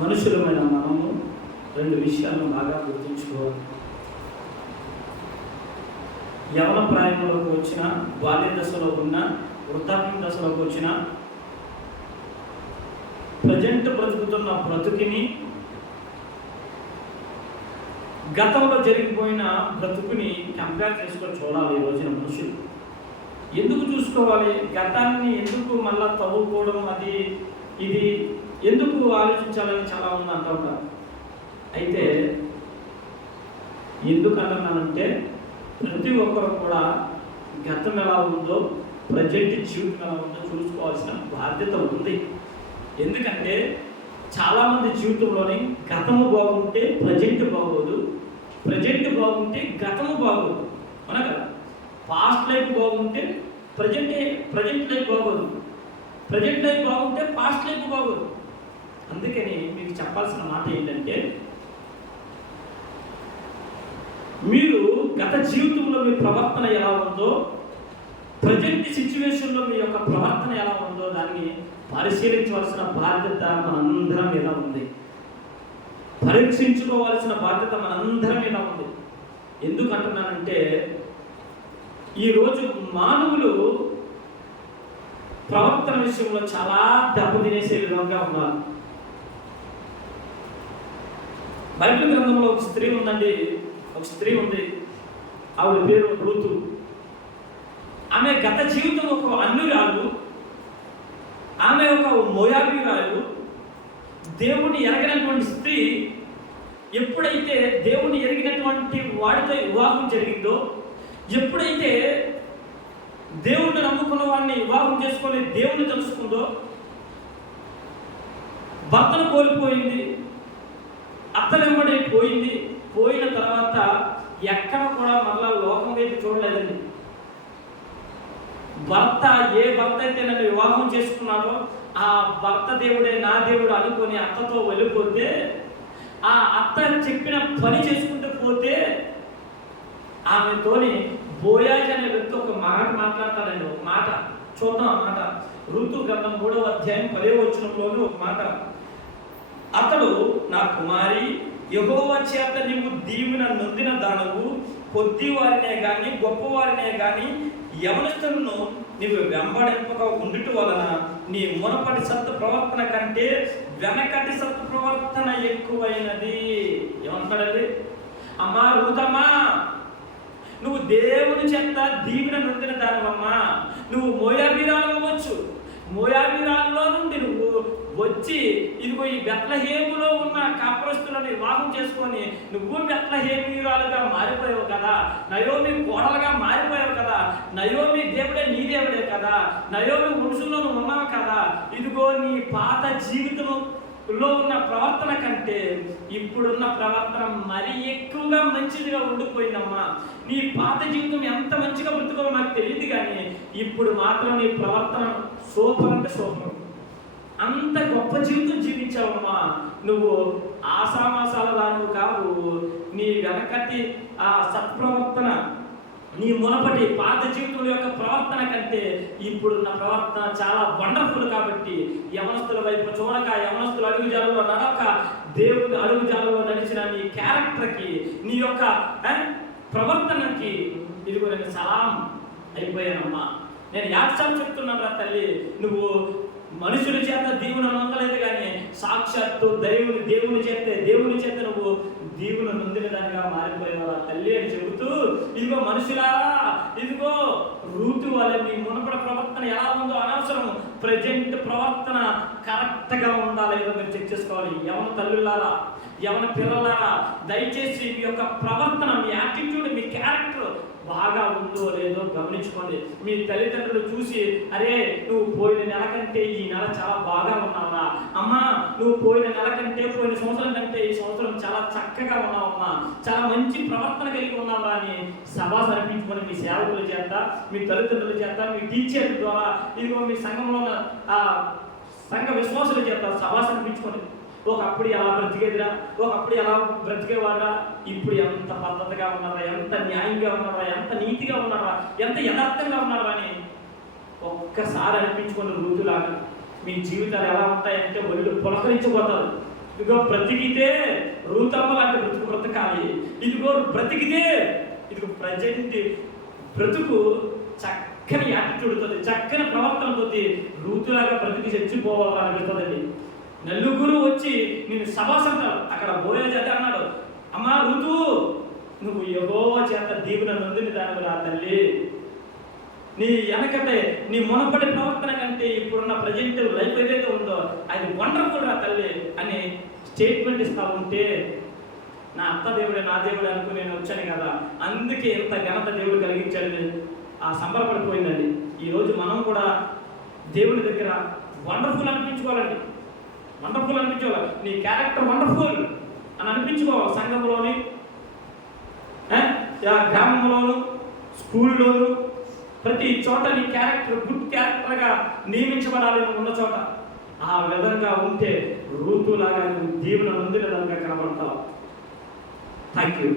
మనుషులమైన మనము రెండు విషయాలను బాగా గుర్తుంచుకోవాలి. యవన ప్రాయంలోకి వచ్చిన బాల్య దశలో ఉన్న వృద్ధాప్యం దశలోకి వచ్చిన ప్రజెంట్ బ్రతుకుతున్న బ్రతుకిని గతంలో జరిగిపోయిన బ్రతుకుని కంపేర్ చేసుకొని చూడాలి ఈ రోజున మనుషులు. ఎందుకు చూసుకోవాలి? గతాన్ని ఎందుకు మళ్ళా తవ్వుకోవడం అది ఇది ఎందుకు ఆలోచించాలని చాలా మంది అంటూ ఉంటారు. అయితే ఎందుకు అంటున్నానంటే ప్రతి ఒక్కరు కూడా గతం ఎలా ఉందో ప్రజెంట్ జీవితం ఎలా ఉందో చూసుకోవాల్సిన బాధ్యత ఉంది. ఎందుకంటే చాలామంది జీవితంలోని గతము బాగుంటే ప్రజెంట్ బాగోదు ప్రజెంట్ బాగుంటే గతము బాగోదు. అవునా కదా? పాస్ట్ లైఫ్ బాగుంటే ప్రజెంట్ ప్రజెంట్ లైఫ్ బాగోదు. ప్రజెంట్ లైఫ్ బాగుంటే పాస్ట్ లైఫ్ బాగోదు. అందుకని మీకు చెప్పాల్సిన మాట ఏంటంటే మీరు గత జీవితంలో మీ ప్రవర్తన ఎలా ఉందో ప్రజెంట్ సిచ్యువేషన్లో మీ యొక్క ప్రవర్తన ఎలా ఉందో దాన్ని పరిశీలించవలసిన బాధ్యత మనందరం మీద ఉంది. పరీక్షించుకోవాల్సిన బాధ్యత మనందరం మీద ఉంది. ఎందుకంటున్నానంటే ఈరోజు మానవులు ప్రవర్తన విషయంలో చాలా దెబ్బతినేసే విధంగా ఉన్నారు. బైబిల్ గ్రంథంలో ఒక స్త్రీ ఉందండి. ఒక స్త్రీ ఉంది. ఆవిడ పేరు రూతు. ఆమె గత జీవితం ఒక అన్నురాలు ఆమె ఒక మోయాబీరాలు దేవుని ఎరగినటువంటి స్త్రీ ఎప్పుడైతే దేవుని ఎరిగినటువంటి వాడితో వివాహం జరిగిందో ఎప్పుడైతే దేవుణ్ణి నమ్ముకున్న వాడిని వివాహం చేసుకొని దేవుని తెలుసుకుందో భర్తను కోల్పోయింది. అత్తనెమ్మడి పోయింది. పోయిన తర్వాత ఎక్కడ కూడా మళ్ళా లోకం వైపు చూడలేదండి. భర్త ఏ భర్త అయితే నన్ను వివాహం చేసుకున్నాడో ఆ భర్త దేవుడే నా దేవుడు అనుకొని అత్తతో వెళ్ళిపోతే ఆ అత్త చెప్పిన పని చేసుకుంటూ పోతే ఆమెతోని బోయాజ్ అనే వ్యక్తి ఒక మాట మాట్లాడతాడండి. ఒక మాట చూద్దాం మాట. ఋతు గ్రంథం మూడవ అధ్యాయం పదే వచనంలోని ఒక మాట. అతడు నా కుమారి యహోవ చేత నీవు దీవిన నొందిన దానవు కొద్ది వారినే గాని గొప్పవారినే కానీ యవనస్తులను నీవు వెంబడింపక ఉండుట వలన నీ మునపటి సత్తు ప్రవర్తన కంటే వెనకటి సత్తు ప్రవర్తన ఎక్కువైనది. ఏమంటాడండి అమ్మా రూతమ్మా నువ్వు దేవుని చెత్త దీవెన నొందిన దానవమ్మా. నువ్వు మోయాబీరాలు అవ్వచ్చు మోయాబిరాల్లో నుండి నువ్వు వచ్చి ఇదిగో ఈ బెత్లహేములో ఉన్న కాపురస్తులను వివాహం చేసుకొని నువ్వు బెత్లహేమీరాలుగా మారిపోయావు కదా. నయోమి కోడలుగా మారిపోయావు కదా. నయోమి దేవుడే నీ దేవుడే కదా. నయోమి మనుషుల్లో ఉన్నావు కదా. ఇదిగో నీ పాత జీవితం లో ఉన్న ప్రవర్తన కంటే ఇప్పుడున్న ప్రవర్తన మరీ ఎక్కువగా మంచిదిగా ఉండిపోయిందమ్మా. నీ పాత జీవితం ఎంత మంచిగా బ్రతుకో నాకు తెలియదు కానీ ఇప్పుడు మాత్రం నీ ప్రవర్తన సూపర్ అంటే సూపర్. అంత గొప్ప జీవితం జీవించావమ్మా. నువ్వు ఆసామాసాల దానివి కావు. నీ వెనకటి ఆ సత్ప్రవర్తన నీ మునపటి పాత జీవితం యొక్క ప్రవర్తన కంటే ఇప్పుడున్న ప్రవర్తన చాలా వండర్ఫుల్ కాబట్టి యవనస్తుల వైపు చూడక యవనస్తుల అడుగుజాలలో నడక దేవుని అడుగుజాలలో నడిచిన నీ క్యారెక్టర్కి నీ యొక్క ప్రవర్తనకి ఇదిగో నేను సలాం అయిపోయానమ్మా. నేను యాక్సాలు చెప్తున్నాను రా తల్లి నువ్వు మనుషుల చేత దీవుని నొందలేదు కానీ సాక్షాత్తు దేవుని దేవుని చేత దేవుని చేత నువ్వు దీవును నొందిన దానిగా మారిపోయావు ఆ తల్లి అని చెబుతూ ఇదిగో మనుషులారా ఇదిగో రూతు వాళ్ళ మీ మునపడ ప్రవర్తన ఎలా ఉందో అనవసరం ప్రజెంట్ ప్రవర్తన కరెక్ట్గా ఉండాలి ఏదో మీరు చెక్ చేసుకోవాలి. ఎవరి తల్లులారా ఎవరి పిల్లలారా దయచేసి మీ యొక్క ప్రవర్తన మీ యాటిట్యూడ్ మీ క్యారెక్టర్ బాగా ఉందో లేదో గమనించుకోండి. మీ తల్లిదండ్రులు చూసి అరే నువ్వు పోయిన నెల కంటే ఈ నెల చాలా బాగా ఉన్నావా అమ్మా నువ్వు పోయిన నెల కంటే పోయిన సంవత్సరం కంటే ఈ సంవత్సరం చాలా చక్కగా ఉన్నావమ్మా చాలా మంచి ప్రవర్తన కలిగి ఉన్నావా అని సభ సరిపించుకొని మీ సేవకుల చేత మీ తల్లిదండ్రుల చేత మీ టీచర్ ద్వారా ఇదిగో మీ సంఘంలో ఉన్న ఆ సంఘ విశ్వాసుల చేత సభా సరిపించుకొని ఒకప్పుడు ఎలా బ్రతికేదిరా? ఒకప్పుడు ఎలా బ్రతికేవారా ఇప్పుడు ఎంత పద్ధతిగా ఉన్నారా ఎంత న్యాయంగా ఉన్నారా ఎంత నీతిగా ఉన్నారా ఎంత యథార్థంగా ఉన్నారా అని ఒక్కసారి అనిపించుకున్న ఋతులాగా మీ జీవితాలు ఎలా ఉంటాయంటే ఒళ్ళు పులకరించిపోతారు ఇదిగో బ్రతికితే రూతమ్మ లాంటి బ్రతుకు బ్రతకాలి. ఇదిగో బ్రతికితే ఇదిగో ప్రజెంట్ బ్రతుకు చక్కని యాటిట్యూడ్తో చక్కని ప్రవర్తనతో రూతులాగా బ్రతికి చచ్చిపోవాలని అనిపిస్తుందండి. నలుగురు వచ్చి నేను సభాస్ అంటారు అక్కడ భోజనం చేత అన్నాడు అమ్మా ఋతు నువ్వు ఎవో చేత దీవెన నొందిని దానికి రా తల్లి. నీ వెనకటే నీ మునపడి ప్రవర్తన కంటే ఇప్పుడున్న ప్రజెంట్ లైఫ్ ఏదైతే ఉందో అది వండర్ఫుల్ రా తల్లి అని స్టేట్మెంట్ ఇస్తా ఉంటే నా అత్త దేవుడే నా దేవుడే అనుకుని నేను వచ్చాను కదా. అందుకే ఇంత ఘనత దేవుడు కలిగించాడని ఆ సంబరపడిపోయిందండి. ఈరోజు మనం కూడా దేవుడి దగ్గర వండర్ఫుల్ అనిపించుకోవాలండి. వండర్ఫుల్ అనిపించుకోవాలి నీ క్యారెక్టర్ వండర్ఫుల్ అని అనిపించుకోవాలి సంఘంలోని గ్రామంలోను స్కూల్లోను. ప్రతి చోట నీ క్యారెక్టర్ గుడ్ క్యారెక్టర్గా నియమించబడాలి ఉన్న చోట. ఆ విధంగా ఉంటే రూతులాగా నువ్వు దీవుల నొందిన విధంగా కనబడతావు. Thank you